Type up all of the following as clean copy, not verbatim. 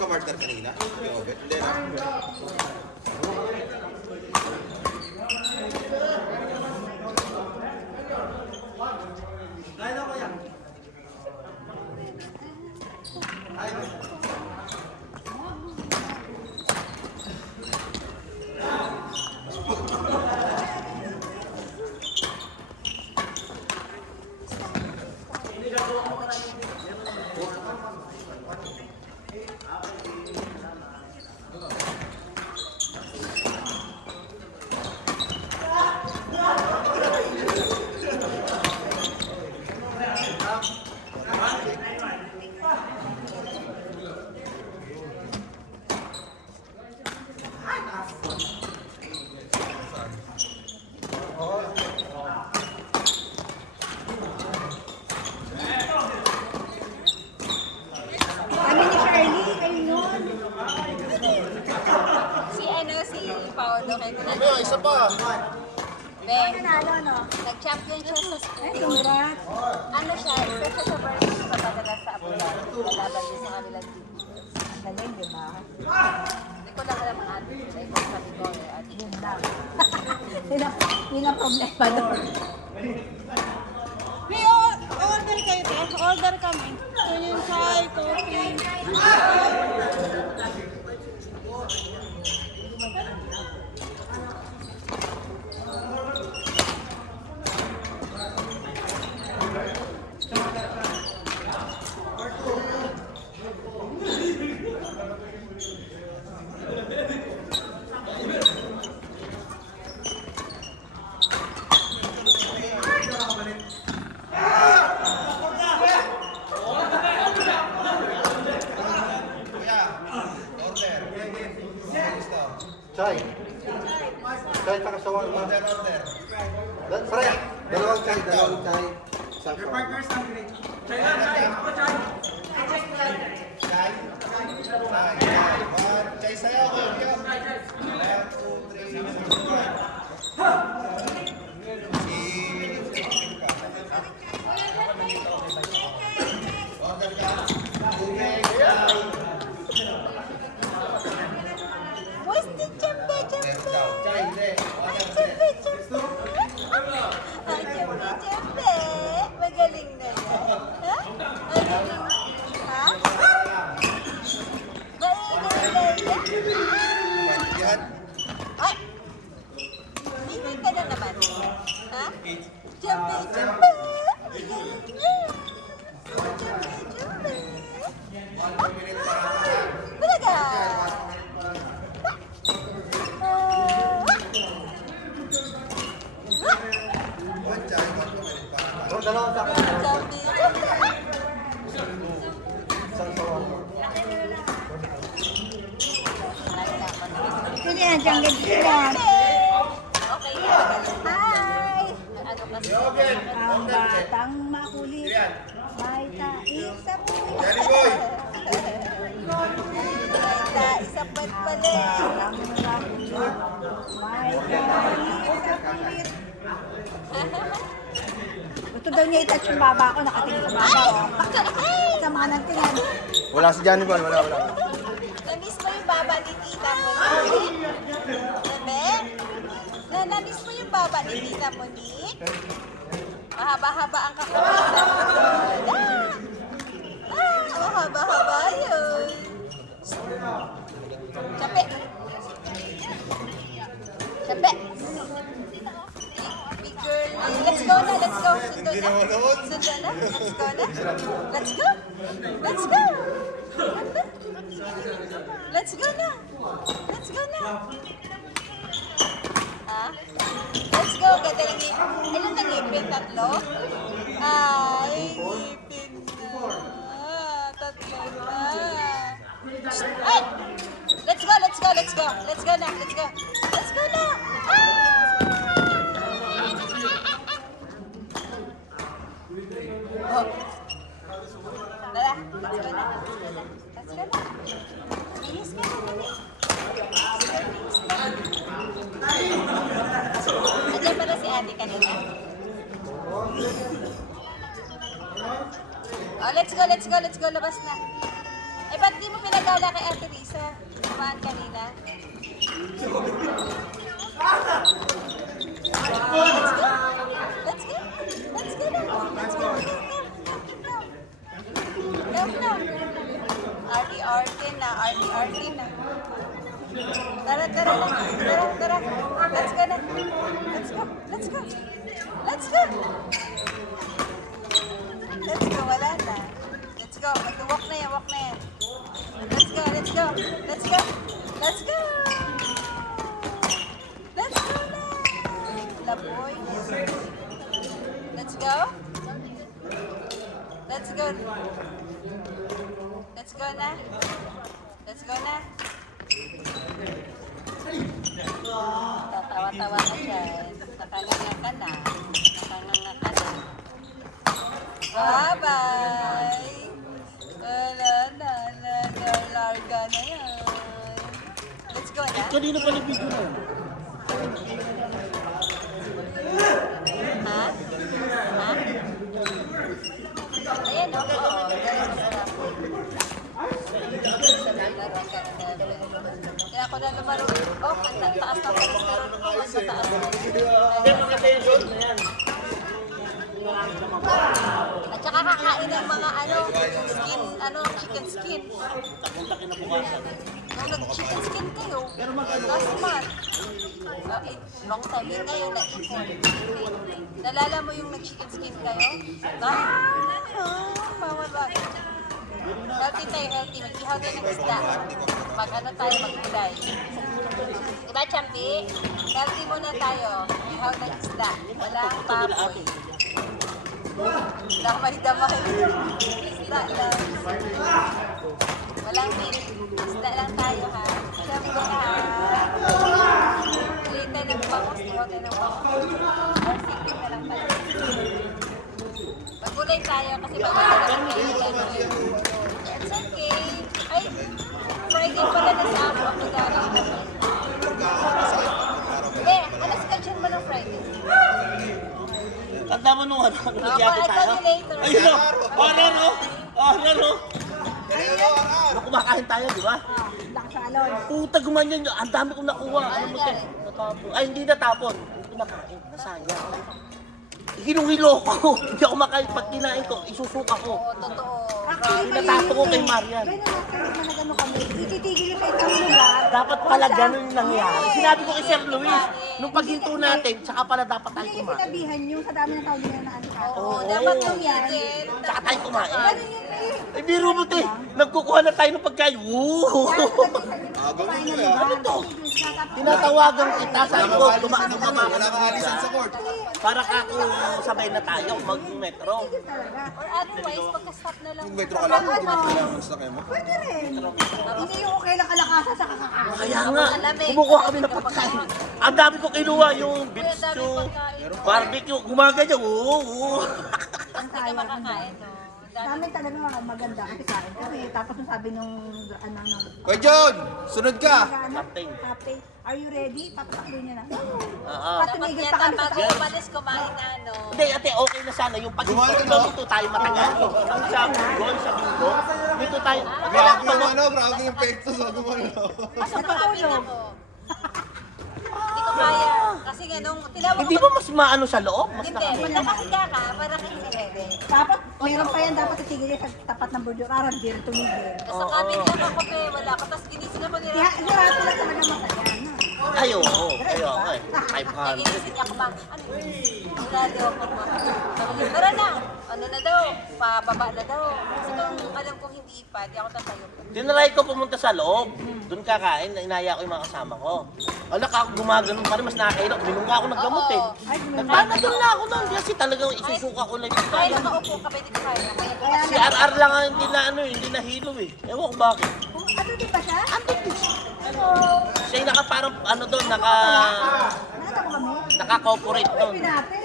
magka-marker kanina? Yung Obet? Hindi na. Kaya na ko yan. Paolo kay Ano, isa pa. Ben, nag-champion siya sa school. Ano siya, isa siya sa versus sa padala sa Abu Dhabi. Lalaban din sa kabilang team. Galing, di ba? Hindi ko lang alam ang atin. Sa ito sabi ko, yun lang. Yun ang problema doon. May order kayo, te. Order kami. So yung chai, coffee. Chai. Chai, taka sawan mo. Order. Pre, dalawang chai. Isang Your sawan. partner's hungry. Chai na, chai. Ako, chai. Chai. Chai sa'yo. Chai. 1, 2, 3, 4, 5. Order ka. Tubig. Boys, di chambe, chambe. Chai, hindi. Order Chambe, chambe. Ay, chambe, chambe. Magaling na yan. Ha? Magaling. Ha? Magaling na yan. Yan. Ay! Ingay ka na naman. Ha? Chambe, chambe. Magaling yan. Chambe, chambe. Talaga. One chai, 1 minute para. Oh, dalawang chai. Chambe, chambe. Isang sawan mo. Hindi na dyan ganyan. Okay na. Hi! Ano kasi? Ang batang makulit. May tais sa puwit. Danny boy. May tais sa pala. Ang makulit. May tais sa puwit. Gusto daw niya itouch yung baba ko. Nakatingin sa baba ko. Sa mga nagtingin. Wala si Johnny Paul, wala. Namiss mo yung baba ni Tita Monique? Bebe? Namiss mo yung baba ni Tita Monique? Mahaba-haba ang kakulitan. Mahaba-haba yun. Chape. Chape. Big girl. Let's go na, let's go. Sundo na. Sundo na. Let's go na. Let's go. Let's go. Let's go na. Let's go na. Ha? Let's go. Gagalingin. Ilan na ngipin? Tatlo? Ay, ngipin na. Tatlo na. Ay! Let's go, let's go, let's go. Let's go na, let's go. Let's go na. Oh. Tara, let's go na. Let's go na. Bilis ka na, bilis. Andiyan pala si ate kanina. Oh, let's go, let's go, let's go. Labas na. Eh, ba't di mo pinagala kay Ate Risa? Kumaan kanina. Let's go. Let's go na. Let's go. Go. Arty-arty na. Arty-arty na. Tara na. Tara. Let's go na. Let's go. Wala na. Let's go. Mag-walk na yan. Let's go. Let's go na. Laboy. Let's go. Tatawa-tawa ka dyan. Nakanganga ka na. Bye-bye! Wala na. Larga na yan. Let's go na. Kanina pala video na. Ha? Ayan, oo. Kaya ako na lumaro. Oh, ang taas ng cholesterol ko. Mas mataas na. At saka kakain ng mga chicken skin. Nung nag-chicken skin kayo, last month. Long time yun kayo na-ipon. Nalala mo yung nag-chicken skin kayo? Mawala. Healthy tayo, healthy. Mag-ihaw tayo ng isda. Tayo, mag-gulay. Diba, Champi? Healthy muna tayo. Ihaw ng isda. Walang baboy. Damay-damay. Isda lang. Walang meat. Isda lang tayo, ha? Champi, ha? Ulit tayo ng bangus. Ihaw tayo ng bangus. Or sipin na lang tayo. Magulay tayo kasi magulay naman kayo. It's okay. Ay, Friday pala na sa ako. Ako gano'n naman. Alas ka dyan mo ng Friday? Tanda mo nung ano, nagyate I'll tayo? tell you later. Ayun o! Ano? Nung kumakain tayo, di ba? Nakasalon. Puta, gumanyan yun. Ang dami kong nakuha. Ano mo ito? Natapon. Ay, hindi natapon. Hindi ko nakain. Nasayang. Ginuhilo ko. Hindi ako makain. Pag kinain ko, isusuka ko. Oo, totoo. Tinatapo ko kay Marian. Ganun lang, kahit na nagano kami. Ititigil sa isang lugar. Dapat pala ganun yung nangyari. Sinabi ko kay Sir Luis, nung paghinto natin, tsaka pala dapat tayo Hindi yung kumain. sinabihan nyo sa dami ng tao nyo na ano ka. Oo, dapat tumigil. Tsaka tayo kumain. Ganun yun eh. Eh, biro mo te. Nagkukuha na tayo ng pagkain. Woo! Kumain na diba? Ano to? Tinatawagan kita sa ko, dumaan Wala naman. kang alisan sa court. Para kako sabay na tayo mag-metro. Or otherwise, pagka-stop na lang. Kung metro ka lang, hindi metro lang ang sakay mo. Pwede rin. Hindi yung okay lang kalakasan sa kakakain. Kaya nga, kumukuha kami ng pagkain. Ang dami ko kinuha yung beef stew, barbecue, gumaganyan. Oo. Tapos hindi ka makakain, no? Sa amin talaga maganda kasi sa akin. Kasi tapos nung sabi nung Kuya John, sunod ka. Captain. Captain, are you ready? Papatakbo niya na. Oo. Dapat Patumigil yan, pa kami sa bago umalis, kumain na, no? Hindi, ate, okay na sana yung pag-hinto. Gumawa ka, no? Dito tayo matagal. Ang sa doon sa bingo, dito tayo. Grabe yung ano, grabe yung pekto sa gumano. Kaso marami na po. Hindi ko kaya. Kasi nga nung tinawag Hindi ko. ba mas maano sa loob? Mas Hindi, pag nakakaya. nakahiga ka, para kang sinede. Dapat, meron pa yan dapat itigil sa tapat ng bordura. Aram, di rin tumigil. Tapos ang amin lang ako, pe, wala ko. Tapos ginising ako nila. Kaya, sigurado lang talaga masaya na. Ay, oo. Ay, oo. Ay, 500. Nagigising ako ba? Ano? Sigurado ako ba? Sabi niya, tara na. Ano na daw? Pababa na daw. Kasi kung alam kong hindi ipa, di ako tatayo. Tinry ko pumunta sa loob. Doon kakain, inaya ko yung mga kasama ko. Alak ako gumagano'n pa rin, mas nakakailok. Binunga ako ng gamot eh. Nagpanatol na ako noon kasi talagang isusuka ko lang yung Kaya pagkain. nakaupo ka, pwede ka kaya. Si RR lang ang hindi na ano, hindi nahilo eh. Ewan ko bakit. Ano din ba siya? Andun din siya. Siya yung naka parang ano doon, Nakita ko kami. naka-corporate doon. Pinati.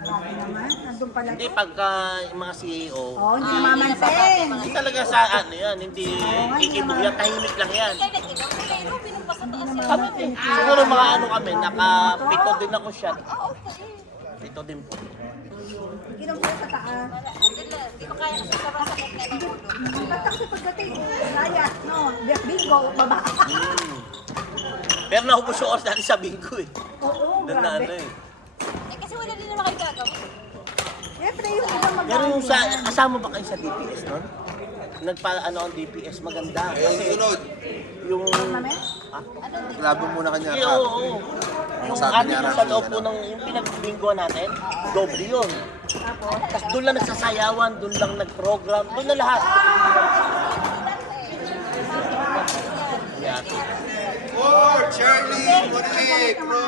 Grabe naman. Nandun pala. Hindi pagka yung mga CEO, Oo, hindi namamansin. hindi talaga sa ano yan, hindi kikibog yan, tahimik lang yan. Kaya nag-inom, pero pinumpas sa taas yun. Kami din. Siguro mga ano kami, naka-pito din ako siya. Okay. Pito din po. Inom ko sa taas. Wala, hindi ko kaya kasi sobrang sakit na ng ulo. Ba't kasi pagdating, layas, no? Bingo, baba. Pero naubos yung oras natin sa bingo eh. Oo, Doon na ano grabe. eh. Eh kasi wala din naman kayo gagawin. Siyempre, yung ibang Pero yung sa, mag-ano. kasama ba kayo sa DPS nun? Nagpa-ano ang DPS, maganda. Ayun, Kasi sunod. yung... Tournament? Ano din? Labo muna kanya. Eh, oo. Yung Sabi ano niya, yung Rafi, sa loob ano? po ng yung pinagbinggo natin, doble yun. Tapos doon lang nagsasayawan, doon lang nag-program, doon na lahat. Yan. Four, Charlie, Monique, bro.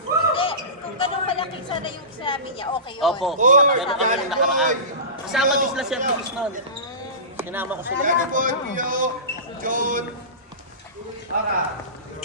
Hindi, kung ganun malaki sana yung sinabi niya, okay yun. Opo, Sama-sama. pero kami yung nakaraan. Kasama din sila Sir Luis nun. Sinama ko sila. Danny Boy, Pio, John.